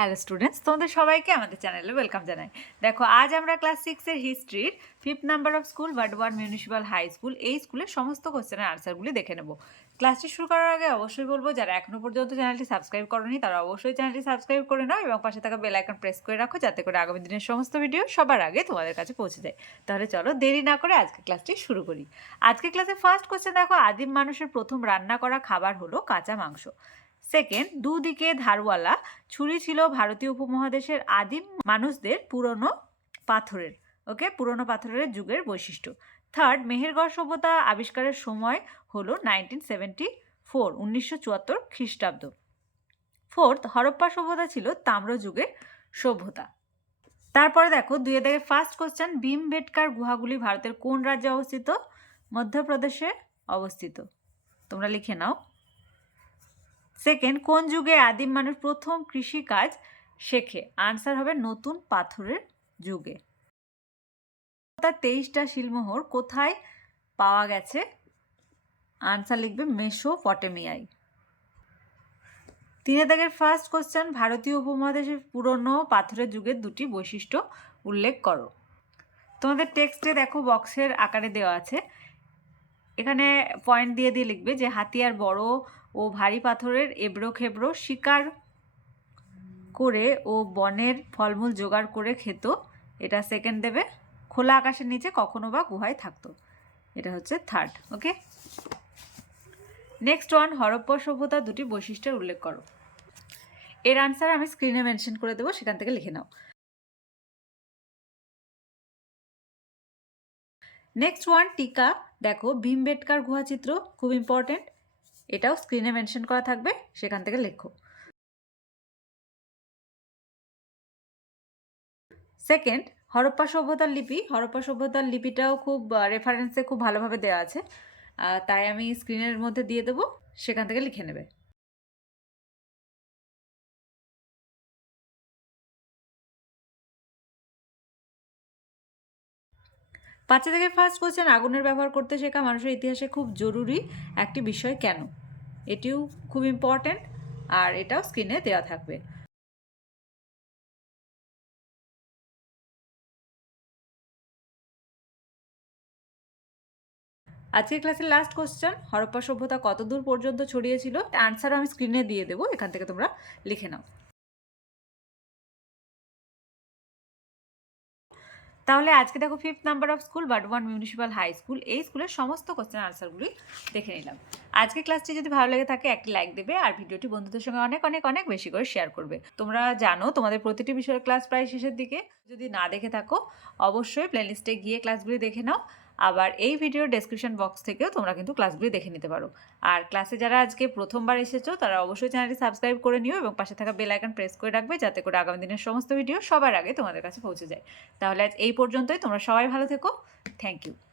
Hello students তোমাদের সবাইকে আমাদের চ্যানেলে ওয়েলকাম জানাই। দেখো, আজ আমরা ক্লাস সিক্সের হিস্ট্রির fifth number of school ward one municipal high school এই স্কুলের সমস্ত কোশ্চেনের আনসারগুলি দেখে নেব। ক্লাসটি শুরু করার আগে অবশ্যই বলব, যারা এখনও পর্যন্ত চ্যানেলটি সাবস্ক্রাইব করনি, তারা অবশ্যই চ্যানেলটি সাবস্ক্রাইব করে নাও এবং পাশে থাকা বেল আইকন প্রেস করে রাখো, যাতে করে আগামী দিনের সমস্ত ভিডিও সবার আগে তোমাদের কাছে পৌঁছে যায়। তাহলে চলো, দেরি না করে আজকে ক্লাসটি শুরু করি। আজকে ক্লাসে ফার্স্ট কোশ্চেন দেখো, আদিম মানুষের প্রথম রান্না করা খাবার হলো কাঁচা মাংস। সেকেন্ড দুদিকে ধারওয়ালা, ছুরি ছিল ভারতীয় উপমহাদেশের আদিম মানুষদের পুরনো পাথরের, ওকে? পুরনো পাথরের যুগের বৈশিষ্ট্য। থার্ড মেহেরগড় সভ্যতা আবিষ্কারের সময় হলো নাইনটিন সেভেন্টি ফোর উনিশশো চুয়াত্তর খ্রিস্টাব্দ। ফোর্থ হরপ্পা সভ্যতা ছিল তাম্র যুগের সভ্যতা। তারপরে দেখো, দুই দেখে ফার্স্ট কোশ্চেন ভীমবেটকার গুহাগুলি ভারতের কোন রাজ্যে অবস্থিত? মধ্যপ্রদেশে অবস্থিত। তোমরা লিখে নাও। সেকেন্ড কোন যুগে আদিম মানুষ প্রথম কৃষিকাজ শেখে? আনসার হবে নতুন পাথরের যুগে। তার তেইশটা শিলমোহর কোথায় পাওয়া গেছে? আনসার লিখবে মেসোপটেমিয়ায়। তিনে দাগের ফার্স্ট কোশ্চেন ভারতীয় উপমহাদেশের পুরনো পাথরের যুগের দুটি বৈশিষ্ট্য উল্লেখ করো। তোমাদের টেক্সটে দেখো বক্সের আকারে দেওয়া আছে। এখানে পয়েন্ট দিয়ে দিয়ে লিখবে যে হাতিয়ার বড় ও ভারী পাথরের এবড়ো খেবড়ো শিকার করে ও বনের ফলমূল জোগাড় করে খেত। এটা সেকেন্ড দেবে। খোলা আকাশের নিচে কখনো বা গুহায় থাকতো। এটা হচ্ছে third okay next one Harappa সভ্যতা দুটি বৈশিষ্ট্যের উল্লেখ করো। এর আনসার আমি স্ক্রিনে মেনশন করে দেবো, সেখান থেকে লিখে নাও। নেক্সট ওয়ান টিকা। দেখো, ভীমবেটকার গুহা চিত্র, খুব ইম্পর্টেন্ট এটাও স্ক্রিনে মেনশন করা থাকবে, সেখান থেকে লেখো। সেকেন্ড হরপ্পা সভ্যতার লিপি। হরপ্পা সভ্যতার লিপিটাও খুব রেফারেন্সে খুব ভালোভাবে দেওয়া আছে। তাই আমি স্ক্রিনের মধ্যে দিয়ে দেবো, সেখান থেকে লিখে নেবে। বাচ্চা থেকে ফার্স্ট কোশ্চেন আগুনের ব্যবহার করতে শেখা মানুষের ইতিহাসে খুব জরুরি একটি বিষয় কেন? এটিও খুব ইম্পর্ট্যান্ট আর এটাও স্ক্রিনে দেওয়া থাকবে। আজকের ক্লাসের লাস্ট কোশ্চেন হরপ্পা সভ্যতা কতদূর পর্যন্ত ছড়িয়েছিল? আনসারও আমি স্ক্রিনে দিয়ে দেবো, এখান থেকে তোমরা লিখে নাও। তাহলে আজকে দেখো fifth number of school ward one municipal high school এই স্কুলের সমস্ত কোশ্চেন আনসারগুলি দেখে নিলাম। আজকে ক্লাসটি যদি ভালো লেগে থাকে, একটি লাইক দেবে আর ভিডিওটি বন্ধুদের সঙ্গে অনেক অনেক অনেক বেশি করে শেয়ার করবে। তোমরা জানো তোমাদের প্রতিটি বিষয়ের ক্লাস প্রায় শেষের দিকে। যদি না দেখে থাকো, অবশ্যই প্লেলিস্টে গিয়ে ক্লাসগুলি দেখে নাও। আবার এই ভিডিও ডেসক্রিপশন বক্স থেকেও তোমরা কিন্তু ক্লাসগুলি দেখে নিতে পারো। আর ক্লাসে যারা আজকে প্রথমবার এসেছ, তারা অবশ্যই চ্যানেলটি সাবস্ক্রাইব করে নিও এবং পাশে থাকা বেল আইকন প্রেস করে রাখবে যাতে করে আগামী দিনের সমস্ত ভিডিও সবার আগে তোমাদের কাছে পৌঁছে যায়। তাহলে আজ এই পর্যন্তই, তোমরা সবাই ভালো থেকো। Thank you